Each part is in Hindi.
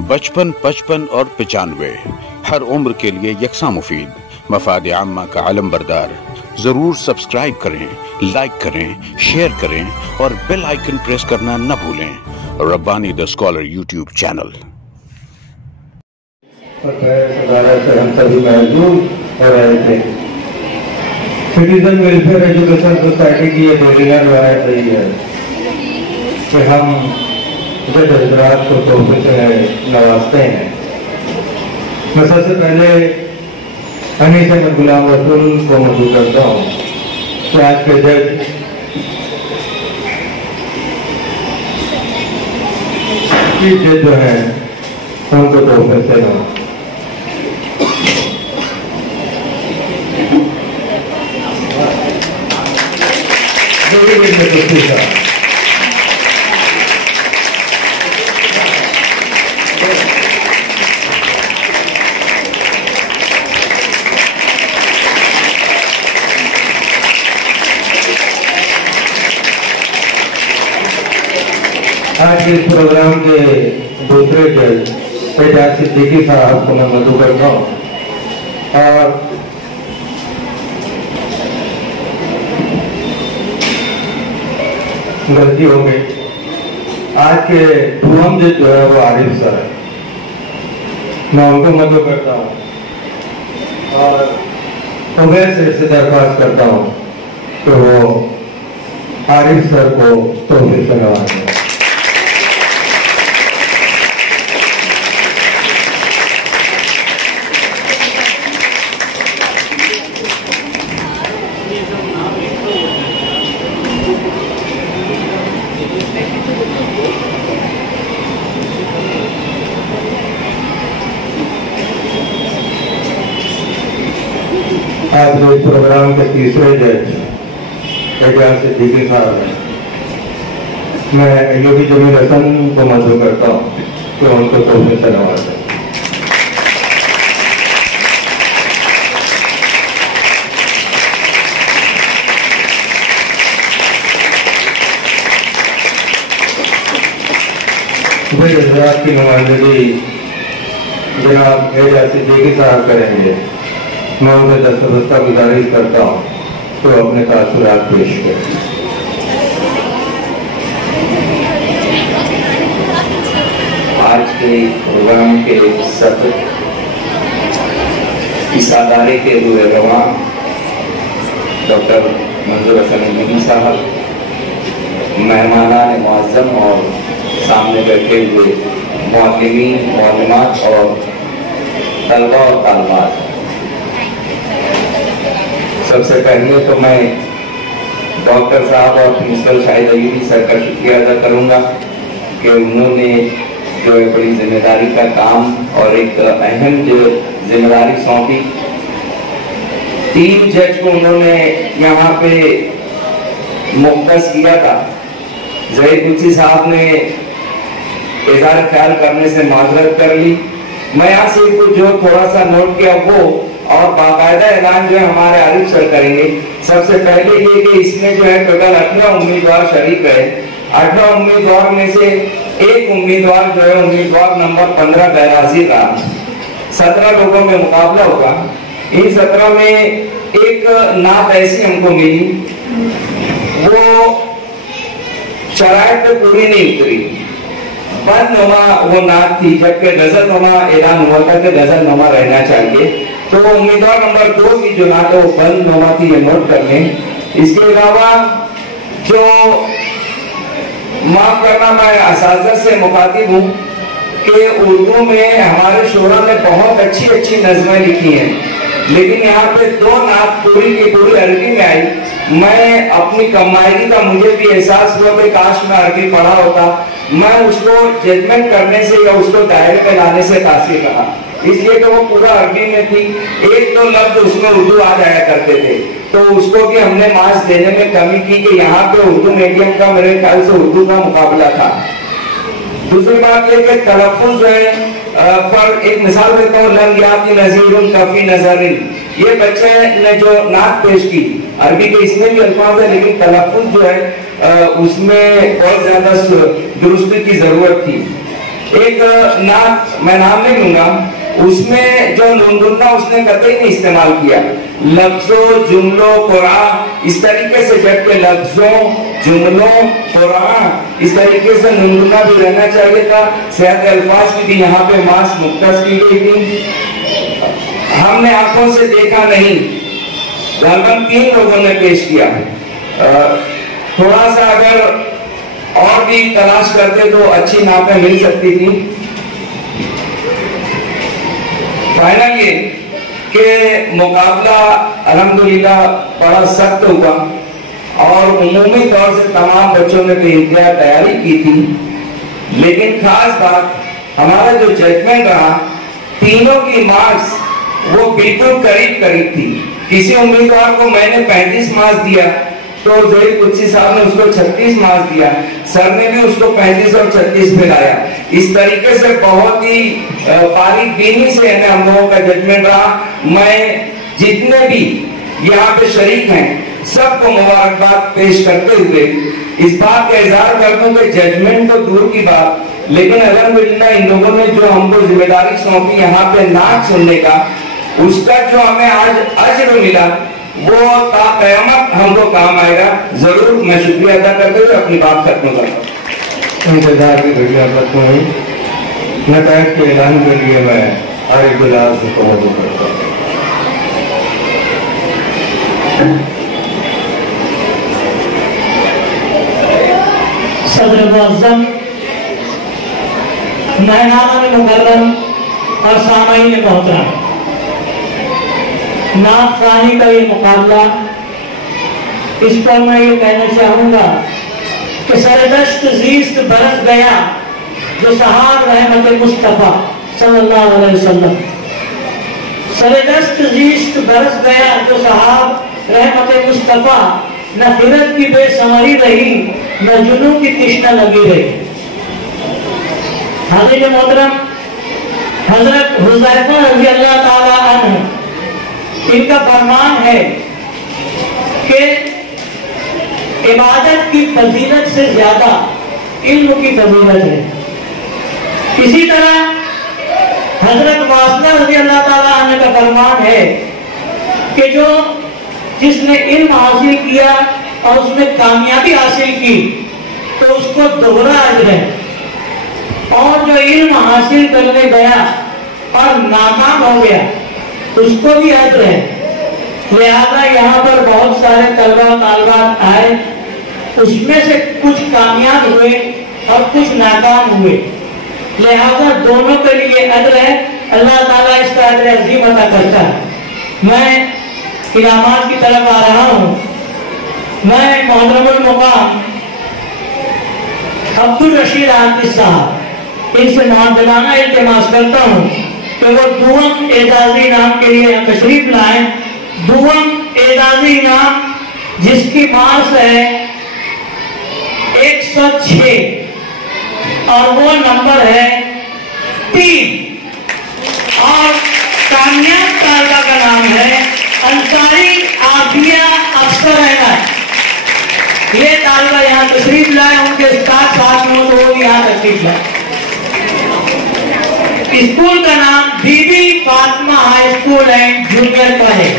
बचपन, 55 और 95 हर उम्र के लिए यकसा मुफीद, मफाद आम्मा का आलम बरदार। जरूर सब्सक्राइब करें, लाइक करें, शेयर करें और बेल आइकन प्रेस करना न भूलें। Rabbani the scholar YouTube channel. हम सभी महसूस हो रहे थे। सिटीजन वेलफेयर एजुकेशन सोसाइटी की ये डेलीना रवायत रही है कि हम जज हजरात को तोहफे से नवाजते हैं। मैं सबसे पहले अनीस अहमद गुलाम रसूल को मदू करता हूँ कि आज के जज चीफ जज जो है उनको तोहफे से नवाज। आज के इस प्रोग्राम के दूसरे जज एजाज सिद्दीकी साहब को मैं मदू करता हूँ और गलती हो गई। आज के दुआम जज जो है वो आरिफ सर है, मैं उनको मदद करता हूँ और उवैस से दरख्वास्त करता हूँ कि वो आरिफ सर को तोहफे से नवाजें। आज के प्रोग्राम के तीसरे जज एजाज सिद्दीकी साहब हैं। मैं योगी जमील हसन को मदद करता हूँ कि उनको तोहफे से नवाजें। गुजरात की नुमाइंदगी जनाब एजाज सिद्दीकी साहब करेंगे। मैं उन्हें दस्तबस्ता गुजारिश करता हूँ तो अपने तासुरात पेश करें। आज के प्रोग्राम के सत्र इस अदारे के रूए रवा डॉक्टर मंजूर हसन नदवी साहब, मेहमानान मुअज़्ज़म और सामने बैठे हुए मुअल्लिमीन, मुअल्लिमात और तलबा और तालिबात। सबसे पहले तो मैं डॉक्टर साहब और प्रिंसिपल शाहिद अयूबी सर का शुक्रिया अदा करूंगा कि उन्होंने जो है बड़ी जिम्मेदारी का काम और एक अहम जो जिम्मेदारी सौंपी। 3 जज को उन्होंने यहाँ पे मुख्तस किया था। ज़हीर कुर्सी साहब ने इज़हार ख्याल करने से माजरत कर ली। मैं यहाँ सिर्फ जो थोड़ा सा नोट किया वो और बाकायदा ऐलान जो है हमारे आरिफ सर करेंगे। सबसे पहले ये कि इसमें जो है टोटल 18 उम्मीदवार शरीक है। 18 उम्मीदवार में से एक उम्मीदवार जो है उम्मीदवार नंबर 15 गैरहाजिर रहा। 17 लोगों में मुकाबला होगा। इन 17 में एक नात ऐसी हमको मिली, वो शराइत पे पूरी नहीं उतरी, बदनुमा वो नात थी, जबकि गजलनुमा ऐलान हुआ था कि गजलनुमा रहना चाहिए। तो उम्मीदवार नंबर 2 की जो नात है वो बदनुमा थी, ये नोट कर लें। इसके अलावा जो माफ करना, मैं असातिज़ा से मुखातिब हूँ कि उर्दू में हमारे शोरा ने बहुत अच्छी अच्छी नज़में लिखी हैं, लेकिन यहाँ पे 2 नात पूरी की पूरी अरबी में आई। मैं अपनी कमाई का मुझे भी एहसास हुआ कि काश मैं अरबी पढ़ा होता। मैं उसको जजमेंट करने से या उसको दायरे पे लाने से काफी रहा, इसलिए तो वो पूरा अरबी में थी। 1-2 लफ्ज उसमें उर्दू आ जाया करते थे, तो उसको भी हमने मार्क्स देने में कमी की कि यहाँ पे उर्दू मीडियम का मेरे ख्याल से उर्दू का मुकाबला था। दूसरी बात यह कि तलफ़्फ़ुज़ जो है पर एक मिसाल देता हूँ, लम याती नज़ीरुन कफ़ी नज़रिन, ये बच्चे ने जो नात पेश की अरबी के इसमें भी अल्फाज है, लेकिन तलफ़्फ़ुज़ जो है उसमें बहुत ज्यादा दुरुस्ती की जरूरत थी। एक मैं नाम नहीं लूंगा, उसमें जो नुनगुन्ना उसने कतई नहीं इस्तेमाल किया। लफ्जों, जुमलों, कुरान, इस तरीके से, जबकि लफ्जों, जुमलों, कुरान, इस तरीके से नुनगुन्ना भी रहना चाहिए था। सेहत अल्फाज की भी यहाँ पे मास मुख्तस की गई थी। हमने आंखों से देखा नहीं, लगभग 3 लोगों ने पेश किया। थोड़ा सा अगर और भी तलाश करते तो अच्छी नापें मिल सकती थी। फाइनल ये कि मुकाबला अल्हम्दुलिल्लाह बड़ा सख्त हुआ और उमूमी तौर से तमाम बच्चों ने बेइंतहा तैयारी की थी, लेकिन खास बात हमारा जो जजमेंट रहा, तीनों की मार्क्स वो बिल्कुल करीब करीब थी। किसी उम्मीदवार को मैंने 35 मार्क्स दिया तो ज़हीर कुदसी साहब ने उसको 36 मार्क्स दिया, सर ने भी उसको 35 और 36 पे लाया। इस तरीके से बहुत ही बारीक बीनी से हम लोगों का जजमेंट रहा। मैं जितने भी यहाँ पे शरीक हैं सबको मुबारकबाद पेश करते हुए इस बात का इजहार कर दूं कि जजमेंट तो दूर की बात, लेकिन अल्हम्दुलिल्लाह इन लोगों ने जो हमको जिम्मेदारी सौंपी यहाँ पे नाच सुनने का, उसका जो हमें आज अज्र मिला वो क़यामत हमको काम आएगा जरूर। मैं शुक्रिया अदा करते हुए अपनी बात खत्म करता हूँ। इंतजार की घड़ियां खत्म हुई। नतीजे के ऐलान के लिए मैं आरिफ बिलाल से तवज्जो करता हूँ। सदर मुअज़्ज़म, मेहमानान मुकर्रम और सामाईन मोहतरम, नात ख़्वानी का ये मुकाबला, इस पर मैं ये कहना चाहूँगा कि सरदश्त ज़ीस्त बरस गया जो सहाब रहमत मुस्तफ़ा सल्लल्लाहु अलैहि वसल्लम। सरदश्त ज़ीस्त बरस गया जो सहाब रहमत मुस्तफ़ा, न खिरत की बेसमरी रही न जुनू की तृष्णा लगी रही। हाज़िर मोहतरम, हज़रत हुज़ैफ़ा रज़ी अल्लाह ताला अन्हु, इनका फरमान है कि इबादत की फजीलत से ज्यादा इल्म की फजीलत है। इसी तरह हजरत वासला रज़ी अल्लाह ताला अन्हु का फरमान है कि जो जिसने इल्म हासिल किया और उसमें कामयाबी हासिल की तो उसको दोहरा अजर है, और जो इल्म हासिल करने गया और नाकाम हो गया उसको भी अज्र है। लिहाजा यहाँ पर बहुत सारे तलबा तालिबात आए, उसमें से कुछ कामयाब हुए और कुछ नाकाम हुए, लिहाजा दोनों के लिए अज्र है। अल्लाह ताला इसका अज्र अज़ीम अता करता है। मैं इनामात की तरफ आ रहा हूँ। मैं मोहतरमुल मुक़ाम अब्दुल रशीद आतिश साहब, इनसे मुआवज़ाना इल्तिमास करता हूँ कि वो दुआम एजाजी इनाम के लिए यहाँ तशरीफ लाए। दुआम एजाजी इनाम जिसकी मार्क्स है 106 और वो नंबर है 3, और कामयाब तालिबा का नाम है अंसारी आफिया अफसर अहमद। ये तालिबा यहाँ तशरीफ लाए, उनके साथ में तो वो भी यहाँ तशरीफ लाए। स्कूल का नाम Bibi Fatima high school and junior college.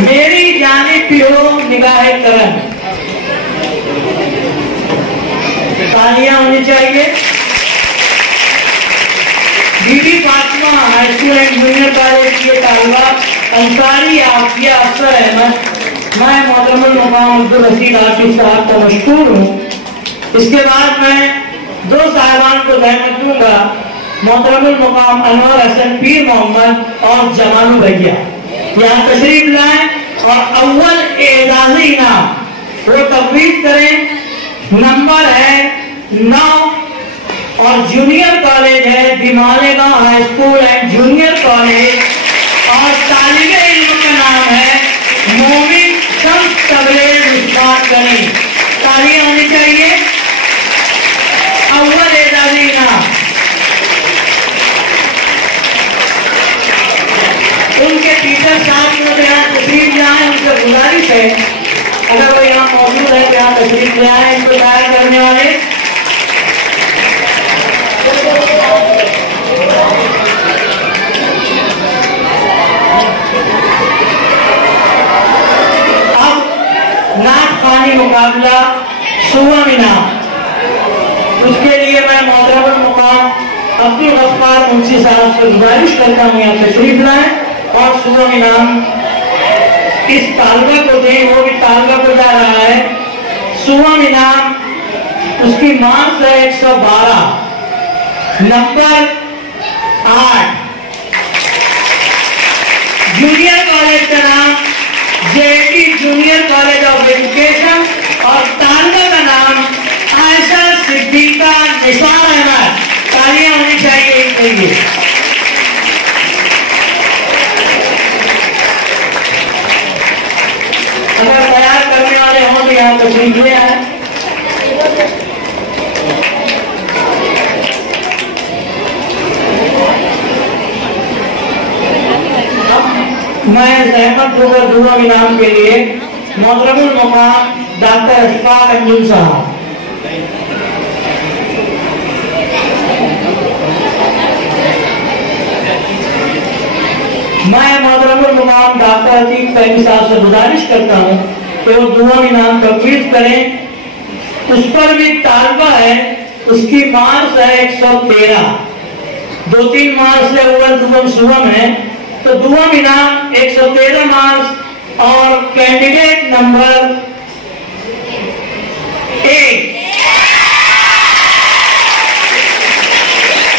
मेरी जानिब भी हो निगाह करम, तालियां होनी चाहिए। Bibi Fatima high school and junior college की तालिबा अंसारी आफिया अफसर अहमद। मैं मोहतरमुल मुक़ाम अब्दुल रशीद आतिश साहब का मशकूर हूँ। इसके बाद मैं 2 साहिबान को ज़हमत दूंगा, मोहतरमुल मुक़ाम अनवर हसन पीर मोहम्मद और जमालू भैया यहाँ तशरीफ लाएं और अव्वल एजाज़ी इनाम वो तकरीब करें। नंबर है 9 और जूनियर कॉलेज है दिमालेगांव high school and junior college, और तालिबे इल्म का नाम है मोमिन शम्स तबरेज़ उस्मान गनी। तालियां होनी चाहिए। अव्वल एजाज़ी इनाम उनके पीछे गुजारिश है अगर वो यहाँ मौजूद है तो यहाँ तशरीफ ले आए इनको तैयार करने वाले। अब नाथ खानी मुकाबला सुवम इनाम, उसके लिए मैं मोहतरम मुकाम अब्दुल गफ्फार मुंशी साहब से गुजारिश करता हूँ यहाँ तशरीफ लाएं और सुवम इनाम इस तालबा को दें। वो भी तालबा को जा रहा है। सुवम इनाम उसकी मार्क्स है 112, नंबर 8। जूनियर कॉलेज का नाम jetty junior college of education और तालबा का नाम आयशा सिद्दीका निसार अहमद। तालियां होनी चाहिए इनके लिए। अगर तैयार करने वाले हों तो यहाँ तशरीफ ले आए। मैं जहमत होकर दुआ इनाम के लिए मोहतरमुल मुकाम डॉक्टर अशफाक अंजुम साहब। मैं मोहतरमुल मुकाम डॉक्टर अतीक फैमी साहब से गुजारिश करता हूँ कि वो दुआ इनाम कंप्लीट करें। उस पर भी तालबा है, उसकी मार्क्स है 113, 2-3 मार्क्स से अव्वल दुबम सुवम है, तो दुआ इनाम 113 मार्क्स और कैंडिडेट नंबर 1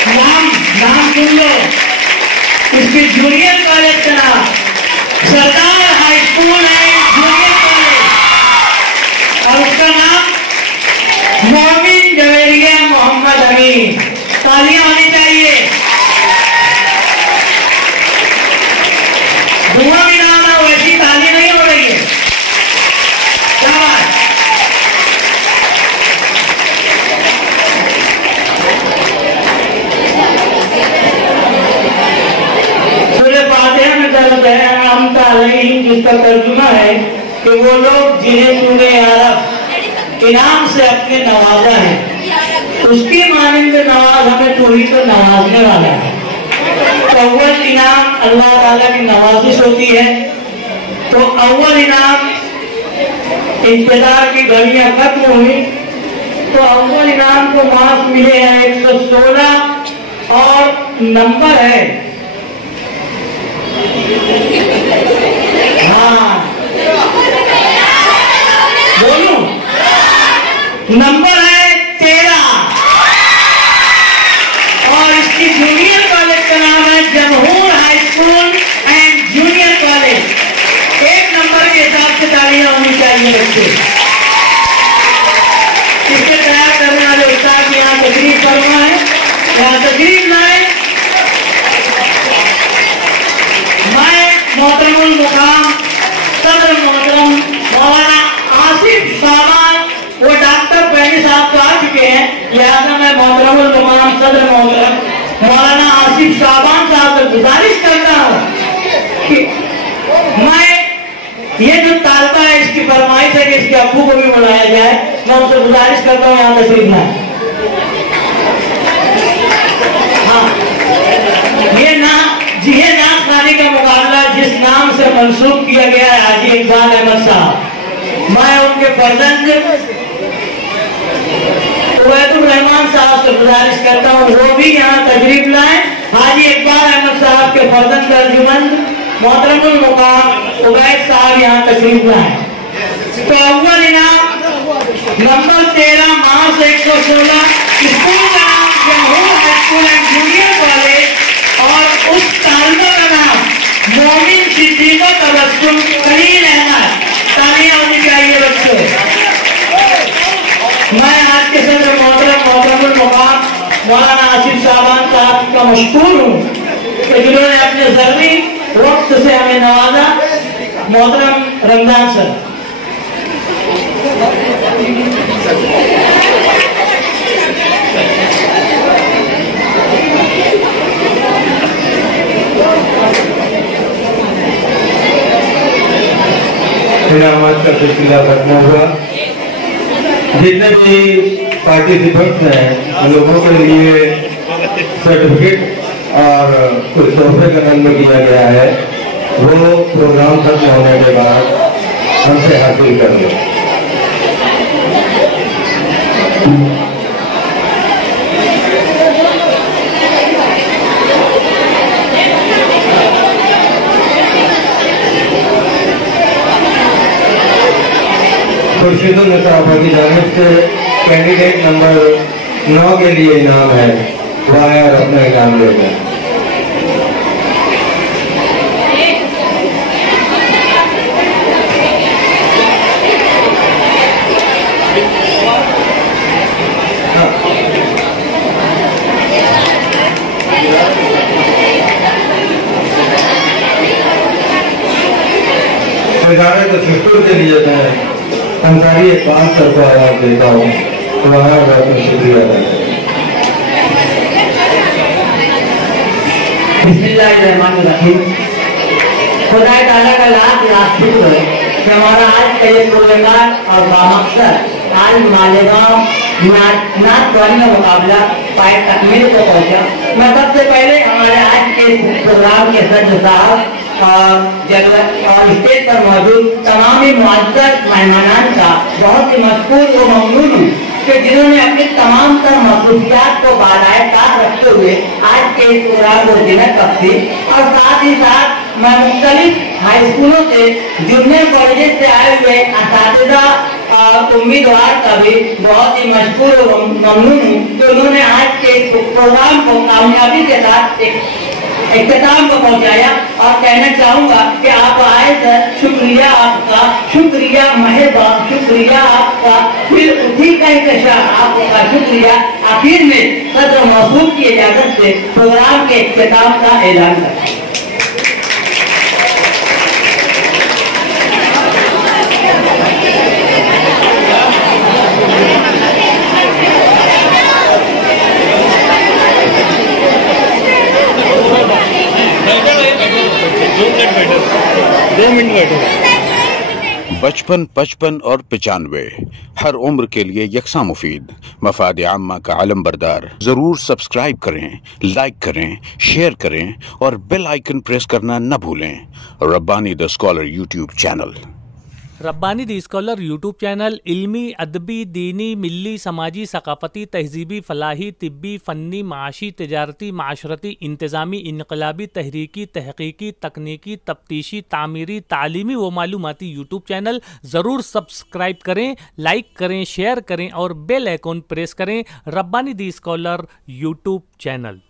नाम सुन लो, इसकी जूनियर कॉलेज का नाम सरदार हाई स्कूल है जूनियर कॉलेज, और उसका नाम मोमिन जवेरिया मोहम्मद अमीन। तालियां होनी चाहिए। दुआ भी नाम है, वैसी ताली नहीं हो रही है। क्या बात? जिसका तर्जुमा है कि वो लोग जिन्हें तूने यारब इनाम से अपने नवाजा है, उसकी मानिंद नवाज हमें तू ही तो नवाजने वाला है। तो अव्वल इनाम अल्लाह ताला की नवाजिश होती है। तो अव्वल इनाम इंतजार की घड़ियां खत्म हुई तो अव्वल इनाम को मार्क्स मिले हैं 116 और नंबर है, हाँ बोलूं, नंबर है 13 और इसकी जूनियर कॉलेज का नाम है Jamhur high school and junior college. 1 number के हिसाब से तालियां होनी चाहिए बच्चे। इसके तैयार करने वाले उस्ताद यहाँ तशरीफ फरमा है, यहाँ तशरीफ लाए। मोहतरमुल मुकाम सदर मोहतरम मौलाना आसिफ साहबान, वो डॉक्टर फैमी साहब तो आ चुके हैं, लिहाजा मैं मोहतरमुल मुकाम सदर मोहतरम मौलाना आसिफ साहबान साहब से गुजारिश करता हूँ कि मैं ये जो तालबा है इसकी फरमाइश है कि इसके अब्बू को भी बुलाया जाए। मैं उनसे गुजारिश करता हूँ यहाँ तशरीफ लाए। हाँ, ये नाथ खानी का मुकाबला जिस नाम से मंसूब किया गया है हाजी इकबाल अहमद साहब, मैं उनके फर्जंद उबैदुर रहमान साहब से गुजारिश करता हूँ वो भी यहाँ तशरीफ लाए। हाजी इकबाल अहमद साहब के फर्जंद तर्जुमंद मोहतरमुल मुकाम उबैद साहब यहाँ तशरीफ लाए। तो अव्वल इनाम नंबर 13 मार्च 116, स्कूल का नाम Jamhur high school and junior college और उस तालिबा का नाम मोमिन सिद्दीका तबस्सुम खलील अहमद। तालियां होनी चाहिए बच्चों। मैं आज के सदर मोहतरमुल मुकाम मौलाना आसिफ साहबान साहब का मशकूर हूँ कि जिन्होंने अपने जरूरी वक्त से हमें नवाजा। मोहतरम रमजान सर, इनामात का सिलसिला खत्म हुआ। जितने भी पार्टिसिपेंट्स हैं उन लोगों के लिए सर्टिफिकेट और कुछ तोहफे का नंबर दिया गया है, वो प्रोग्राम खत्म होने के बाद हमसे हासिल कर लो। खुर्शीदुल निसाबा की जानिब से कैंडिडेट नंबर 9 के लिए इनाम है, वो आया और अपना इनाम ले गया। तो शुक्र के लिए मैं अंसारी इकबाल सर को आवाज देता हूँ, तो वहाँ बहुत शुक्रिया अदा करें। बिस्मिल्लाहिर्रहमानिर्रहीम। खुदा ताला का लाख शुक्र है कि हमारा आज का ये प्रोग्राम और बामकसद आज मालेगांव नाथ वाली का मुकाबला पाए तकमील को पहुंचा। मैं सबसे पहले हमारे आज के प्रोग्राम के सदस्य साहब और स्टेज पर मौजूद तमाम ही मुअज़्ज़ज़ मेहमानान का बहुत ही मशकूर व ममनून हूँ कि जिन्होंने अपनी तमाम तर मसरूफियात को बालाए ताक रखते हुए आज के इस प्रोग्राम को जिन्नत बख्शी। और साथ ही साथ मैं मुख्तलिफ हाई स्कूलों से जूनियर कॉलेज से आए हुए असातिज़ा और उम्मीदवार का भी बहुत ही मशकूर व ममनून हूँ कि उन्होंने आज के प्रोग्राम को कामयाबी के साथ इख्तिताम को पहुंचाया। और कहना चाहूंगा कि आप आए सर, शुक्रिया आपका, शुक्रिया मेहरबान, शुक्रिया आपका, फिर उसी का इंतजार आपका शुक्रिया। आखिर में सदर मौसूल की इजाजत से प्रोग्राम के इख्तिताम का ऐलान करें। बचपन, 55 और 95 हर उम्र के लिए यकसा मुफीद। मफाद आम्मा का आलम बरदार। जरूर सब्सक्राइब करें, लाइक करें, शेयर करें और बेल आइकन प्रेस करना न भूलें। Rabbani the scholar YouTube channel. Rabbani the scholar YouTube channel इल्मी, अदबी, दीनी, मिली, समाजी, सकाफती, तहजीबी, फलाही, तिब्बी, फ़न्नी, माशी, तिजारती, माशरती, इंतज़ामी, इनकलाबी, तहरीकी, तहकीकी, तकनीकी, तफ्तीशी, तामीरी, तालीमी व मालूमाती यूट्यूब चैनल। ज़रूर सब्सक्राइब करें, लाइक करें, शेयर करें और बेल आइकन प्रेस करें। Rabbani the scholar YouTube channel.